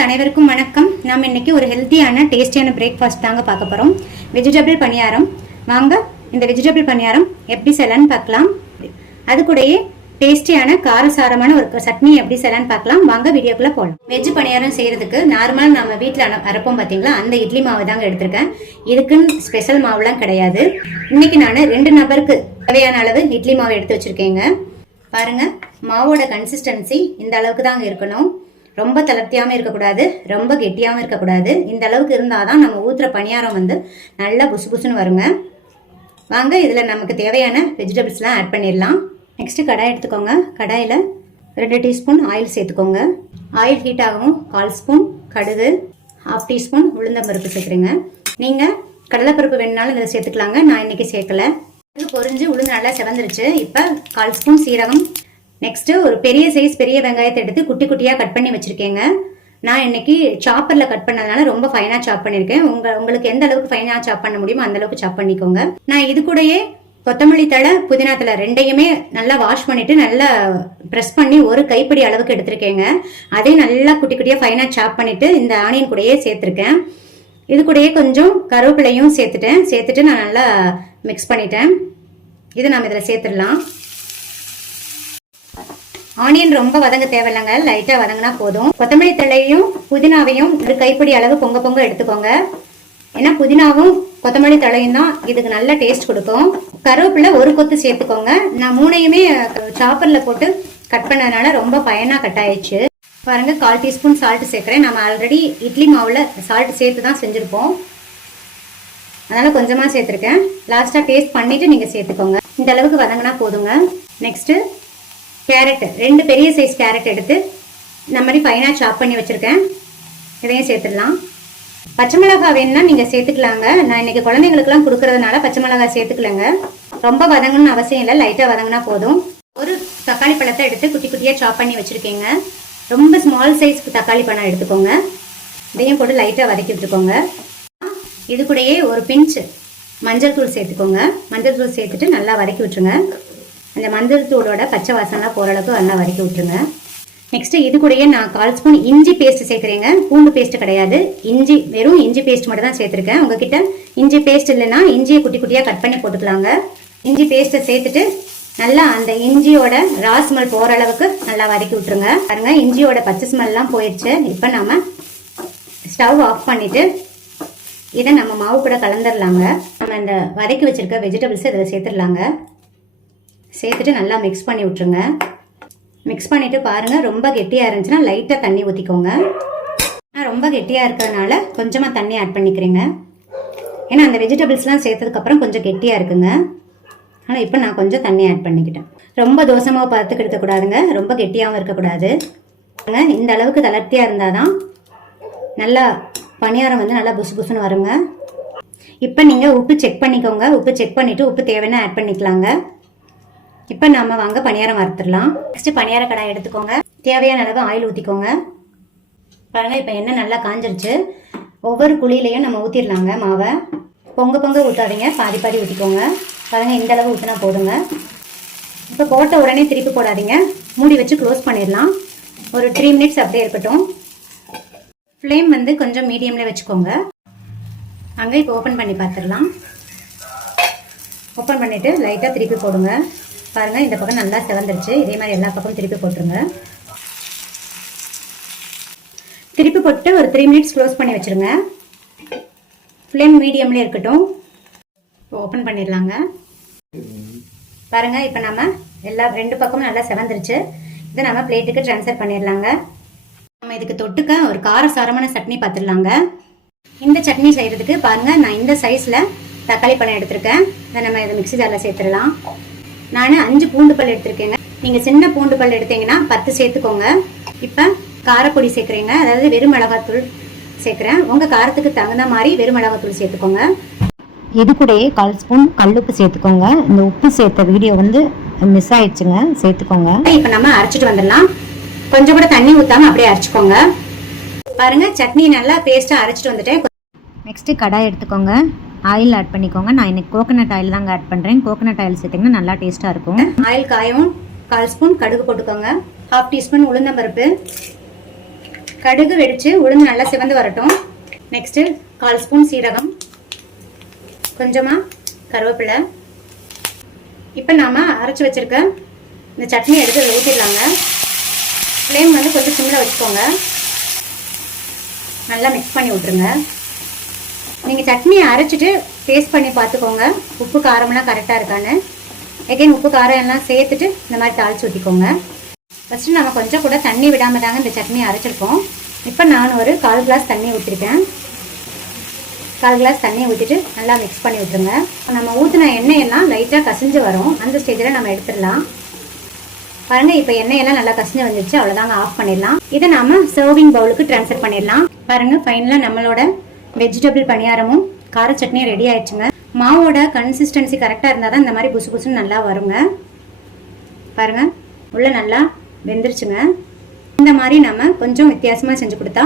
Friends அனைவருக்கும் வணக்கம். நாம் இன்னைக்கு ஒரு ஹெல்த்தியான டேஸ்டியான பிரேக்ஃபாஸ்ட் தாங்க பார்க்க போகிறோம். வெஜிடபிள் பணியாரம். வாங்க இந்த வெஜிடபிள் பணியாரம் எப்படி செய்யலான்னு பார்க்கலாம். அது கூடயே டேஸ்டியான காரசாரமான ஒரு சட்னி எப்படி செய்யலான்னு பார்க்கலாம். வாங்க வீடியோக்குள்ளே போகலாம். வெஜ் பணியாரம் செய்கிறதுக்கு நார்மலாக நம்ம வீட்டில் அரைப்போம் பார்த்தீங்களா, அந்த இட்லி மாவு தாங்க எடுத்திருக்கேன். இதுக்குன்னு ஸ்பெஷல் மாவுலாம் கிடையாது. இன்னைக்கு நான் 2 நபருக்கு தேவையான அளவு இட்லி மாவு எடுத்து வச்சுருக்கேங்க. பாருங்க, மாவோட கன்சிஸ்டன்சி இந்த அளவுக்கு தாங்க இருக்கணும். ரொம்ப தளர்த்தியாகவும் இருக்கக்கூடாது, ரொம்ப கெட்டியாகவும் இருக்கக்கூடாது. இந்த அளவுக்கு இருந்தால் தான் நம்ம ஊற்றுற பணியாரம் நல்லா புசு புசுன்னு வருங்க. வாங்க இதில் நமக்கு தேவையான வெஜிடபிள்ஸ்லாம் ஆட் பண்ணிடலாம். நெக்ஸ்ட்டு கடாய் எடுத்துக்கோங்க. கடாயில் 2 டீஸ்பூன் ஆயில் சேர்த்துக்கோங்க. ஆயில் ஹீட் ஆகவும் 1/4 ஸ்பூன் கடுகு, 1/2 டீஸ்பூன் உளுந்தம்பருப்பு சேர்க்குறேங்க. நீங்கள் கடலைப்பருப்பு வேணுனாலும் இதில் சேர்த்துக்கலாங்க. நான் இன்றைக்கி சேர்க்கலை. இது பொரிஞ்சு உளுந்து நல்லா செவந்துருச்சு. இப்போ 1/4 ஸ்பூன் சீரகம். நெக்ஸ்ட்டு ஒரு பெரிய சைஸ் பெரிய வெங்காயத்தை எடுத்து குட்டி குட்டியாக கட் பண்ணி வச்சுருக்கேங்க. நான் இன்னைக்கு சாப்பரில் கட் பண்ணதுனால ரொம்ப ஃபைனாக சாப் பண்ணியிருக்கேன். உங்களுக்கு எந்த அளவுக்கு ஃபைனாக சாப் பண்ண முடியுமோ அந்த அளவுக்கு சாப் பண்ணிக்கோங்க. நான் இது கூடயே கொத்தமல்லி தழை, புதினா தழை ரெண்டையுமே நல்லா வாஷ் பண்ணிட்டு நல்லா ப்ரெஸ் பண்ணி ஒரு கைப்பிடி அளவுக்கு எடுத்திருக்கேங்க. அதையும் நல்லா குட்டி குட்டியாக ஃபைனாக சாப் பண்ணிட்டு இந்த ஆனியன் கூடயே சேர்த்துருக்கேன். இது கூடயே கொஞ்சம் கருவேப்பிலையும் சேர்த்துட்டு நான் நல்லா மிக்ஸ் பண்ணிட்டேன். இது நம்ம இதில் சேர்த்துடலாம். ஆனியன் ரொம்ப வதங்க தேவையில்லைங்க, லைட்டாக வதங்கினா போதும். கொத்தமல்லி தழையும் புதினாவையும் ஒரு கைப்பிடி அளவு பொங்க எடுத்துக்கோங்க. ஏன்னா புதினாவும் கொத்தமல்லி தழையும் தான் இதுக்கு நல்ல டேஸ்ட் கொடுக்கும். கருவேப்பிலை ஒரு கொத்து சேர்த்துக்கோங்க. நான் 3யுமே சாப்பரில் போட்டு கட் பண்ணதுனால ரொம்ப ஃபைனாக கட் ஆயிடுச்சு. பாருங்க, 1/4 டீஸ்பூன் சால்ட் சேர்க்குறேன். நம்ம ஆல்ரெடி இட்லி மாவில் சால்ட் சேர்த்து தான் செஞ்சுருப்போம், அதனால் கொஞ்சமாக சேர்த்துருக்கேன். லாஸ்ட்டாக டேஸ்ட் பண்ணிவிட்டு நீங்கள் சேர்த்துக்கோங்க. இந்த அளவுக்கு வதங்கினா போதுங்க. நெக்ஸ்ட்டு கேரட், 2 பெரிய சைஸ் கேரட் எடுத்து இந்த மாதிரி ஃபைனாக சாப் பண்ணி வச்சுருக்கேன். இதையும் சேர்த்துடலாம். பச்சை மிளகாய் வேணும்னா நீங்கள் சேர்த்துக்கலாங்க. நான் இன்றைக்கி குழந்தைங்களுக்குலாம் கொடுக்குறதுனால பச்சை மிளகாய் சேர்த்துக்கலங்க. ரொம்ப வதங்கணும்னு அவசியம் இல்லை, லைட்டாக வதங்கினா போதும். ஒரு தக்காளி பழத்தை எடுத்து குட்டி குட்டியாக சாப் பண்ணி வச்சுருக்கேங்க. ரொம்ப ஸ்மால் சைஸ்க்கு தக்காளி பழம் எடுத்துக்கோங்க. இதையும் போட்டு லைட்டாக வதக்கி விட்டுக்கோங்க. இது கூடயே ஒரு பிஞ்ச் மஞ்சள் தூள் சேர்த்துக்கோங்க. மஞ்சள் தூள் சேர்த்துட்டு நல்லா வதக்கி விட்டுருங்க. அந்த மஞ்சள் தூளோட பச்சை வாசனைலாம் போகிற அளவுக்கு நல்லா வதக்கி விட்டுருங்க. நெக்ஸ்ட்டு இது கூடயே நான் 1/4 ஸ்பூன் இஞ்சி பேஸ்ட் சேர்க்குறேங்க. பூண்டு பேஸ்ட் கிடையாது, வெறும் இஞ்சி பேஸ்ட் மட்டும் தான் சேர்த்துருக்கேன். உங்ககிட்ட இஞ்சி பேஸ்ட் இல்லைன்னா இஞ்சியை குட்டி குட்டியாக கட் பண்ணி போட்டுக்கலாங்க. இஞ்சி பேஸ்ட்டை சேர்த்துட்டு நல்லா அந்த இஞ்சியோட ரா ஸ்மெல் போகிற அளவுக்கு நல்லா வதக்கி விட்டுருங்க. பாருங்க, இஞ்சியோட பச்சை ஸ்மெல்லாம் போயிடுச்சு. இப்போ நம்ம ஸ்டவ் ஆஃப் பண்ணிவிட்டு இதை நம்ம மாவு கூட கலந்துடலாங்க. நம்ம இந்த வதக்கி வச்சுருக்க வெஜிடபிள்ஸை இதில் சேர்த்துடலாங்க. சேர்த்துட்டு நல்லா மிக்ஸ் பண்ணி விட்ருங்க. மிக்ஸ் பண்ணிவிட்டு பாருங்கள், ரொம்ப கெட்டியாக இருந்துச்சுன்னா லைட்டாக தண்ணி ஊற்றிக்கோங்க. நான் ரொம்ப கெட்டியாக இருக்கிறதுனால கொஞ்சமாக தண்ணி ஆட் பண்ணிக்கிறேங்க. ஏன்னா அந்த வெஜிடபிள்ஸ்லாம் சேர்த்ததுக்கப்புறம் கொஞ்சம் கெட்டியாக இருக்குங்க. ஆனால் இப்போ நான் கொஞ்சம் தண்ணி ஆட் பண்ணிக்கிட்டேன். ரொம்ப தோசை மாவு பார்த்துக்கு எடுக்கக்கூடாதுங்க, ரொம்ப கெட்டியாகவும் இருக்கக்கூடாது. இந்த அளவுக்கு தளர்த்தியாக இருந்தால் தான் நல்லா பணியாரம் நல்லா புசு புசுன்னு வருங்க. இப்போ நீங்கள் உப்பு செக் பண்ணிக்கோங்க. உப்பு செக் பண்ணிவிட்டு உப்பு தேவைன்னா ஆட் பண்ணிக்கலாங்க. இப்போ நம்ம வாங்க பணியாரம் வறுத்துடலாம். நெக்ஸ்ட்டு பணியார கடாய் எடுத்துக்கோங்க. தேவையான அளவு ஆயில் ஊற்றிக்கோங்க. பாருங்கள், இப்போ எண்ணெய் நல்லா காஞ்சிருச்சு. ஒவ்வொரு குழியிலையும் நம்ம ஊற்றிடலாங்க மாவை. பொங்க ஊற்றாதீங்க, பாதி ஊற்றிக்கோங்க. பாருங்கள், இந்த அளவு ஊற்றினா போதுங்க. இப்போ போட்ட உடனே திருப்பி போடாதீங்க, மூடி வச்சு க்ளோஸ் பண்ணிடலாம். ஒரு 3 மினிட்ஸ் அப்படியே இருக்கட்டும். ஃப்ளேம் கொஞ்சம் மீடியமில் வச்சுக்கோங்க. அங்கே இப்போ ஓப்பன் பண்ணி பார்த்துடலாம். ஓப்பன் பண்ணிவிட்டு லைட்டாக திருப்பி போடுங்க. பாருங்கள், இந்த பக்கம் நல்லா செவந்துருச்சு. இதே மாதிரி எல்லா பக்கமும் திருப்பி போட்டுருங்க. திருப்பி போட்டு ஒரு 3 மினிட்ஸ் க்ளோஸ் பண்ணி வச்சுருங்க. ஃப்ளேம் மீடியம்லேயே இருக்கட்டும். ஓப்பன் பண்ணிடலாங்க. பாருங்கள், இப்போ நம்ம 2 பக்கமும் நல்லா செவந்துருச்சு. இதை நம்ம பிளேட்டுக்கு ட்ரான்ஸ்ஃபர் பண்ணிடலாங்க. நம்ம இதுக்கு தொட்டுக்க ஒரு காரசாரமான சட்னி பார்த்துடலாங்க. இந்த சட்னி செய்கிறதுக்கு பாருங்கள், நான் இந்த சைஸில் தக்காளி பழம் எடுத்திருக்கேன். இதை நம்ம இதை மிக்ஸி ஜாரில் சேர்த்துடலாம். நான் 5 பூண்டு பல் எடுத்திருக்கேங்க. நீங்கள் சின்ன பூண்டு பல் எடுத்தீங்கன்னா 10 சேர்த்துக்கோங்க. இப்போ காரப்பொடி சேர்க்குறேங்க, அதாவது வெறும் மிளகாத்தூள் சேர்க்குறேன். உங்கள் காரத்துக்கு தகுந்த மாதிரி வெறும் மிளகாத்தூள் சேர்த்துக்கோங்க. இது கூடயே 1/4 ஸ்பூன் கல்லுப்பு சேர்த்துக்கோங்க. இந்த உப்பு சேர்த்த வீடியோ மிஸ் ஆயிடுச்சுங்க, சேர்த்துக்கோங்க. இப்போ நம்ம அரைச்சிட்டு வந்துடலாம். கொஞ்சம் கூட தண்ணி ஊற்றாமல் அப்படியே அரைச்சிக்கோங்க. பாருங்கள், சட்னி நல்லா பேஸ்ட்டாக அரைச்சிட்டு வந்துட்டேன். நெக்ஸ்ட்டு கடாய் எடுத்துக்கோங்க. ஆயில் ஆட் பண்ணிக்கோங்க. நான் இன்னைக்கு கோகனட் ஆயில் தாங்க ஆட் பண்ணுறேன். கோகனட் ஆயில் சேர்த்திங்கன்னா நல்லா டேஸ்ட்டாக இருக்கும். ஆயில் காயும் 1/4 ஸ்பூன் கடுகு போட்டுக்கோங்க. 1/2 டீஸ்பூன் உளுந்தம்பருப்பு, கடுகு வெடிச்சு உளுந்து நல்லா சிவந்து வரட்டும். நெக்ஸ்ட்டு 1/4 ஸ்பூன் சீரகம், கொஞ்சமாக கருவேப்பிலை. இப்போ நாம் அரைச்சி வச்சுருக்க இந்த சட்னி எடுத்து ஊற்றிடலாங்க. ஃப்ளேம் வந்து கொஞ்சம் சிம்மில் வச்சுக்கோங்க. நல்லா மிக்ஸ் பண்ணி விட்ருங்க. நீங்கள் சட்னியை அரைச்சிட்டு டேஸ்ட் பண்ணி பார்த்துக்கோங்க, உப்பு காரம்லாம் கரெக்டாக இருக்கான்னு. எகைன் உப்பு காரம் எல்லாம் சேர்த்துட்டு இந்த மாதிரி தாளித்து ஊற்றிக்கோங்க. ஃபஸ்ட்டு நம்ம கொஞ்சம் கூட தண்ணி விடாமல் தாங்க இந்த சட்னியை அரைச்சிருக்கோம். இப்போ நான் ஒரு 1/4 கிளாஸ் தண்ணி ஊற்றிருக்கேன். 1/4 கிளாஸ் தண்ணியை ஊற்றிட்டு நல்லா மிக்ஸ் பண்ணி விட்டுருங்க. நம்ம ஊற்றின எண்ணெயெல்லாம் லைட்டாக கசிஞ்சு வரும். அந்த ஸ்டேஜில் நம்ம எடுத்துடலாம். பாருங்கள், இப்போ எண்ணெயெல்லாம் நல்லா கசிஞ்சு வந்துடுச்சு. அவ்வளோதாங்க, ஆஃப் பண்ணிடலாம். இதை நாம் சர்விங் பவுலுக்கு ட்ரான்ஸ்ஃபர் பண்ணிடலாம். பாருங்கள், ஃபைனலாக நம்மளோட வெஜிடபிள் பணியாரமும் கார சட்னியும் ரெடி ஆயிடுச்சுங்க. மாவோட கன்சிஸ்டன்சி கரெக்டாக இருந்தால் தான் இந்த மாதிரி புசு புசுன்னு நல்லா வருங்க. பாருங்கள், உள்ளே நல்லா வெந்துருச்சுங்க. இந்த மாதிரி நம்ம கொஞ்சம் வித்தியாசமாக செஞ்சு கொடுத்தா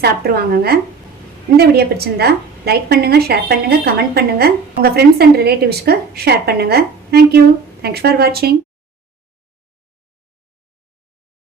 சாப்பிட்ருவாங்கங்க. இந்த வீடியோ பிடிச்சிருந்தா லைக் பண்ணுங்கள், ஷேர் பண்ணுங்கள், கமெண்ட் பண்ணுங்கள். உங்கள் ஃப்ரெண்ட்ஸ் அண்ட் ரிலேட்டிவ்ஸ்க்கு ஷேர் பண்ணுங்கள். தேங்க்யூ. தேங்க்ஸ் ஃபார் வாட்சிங்.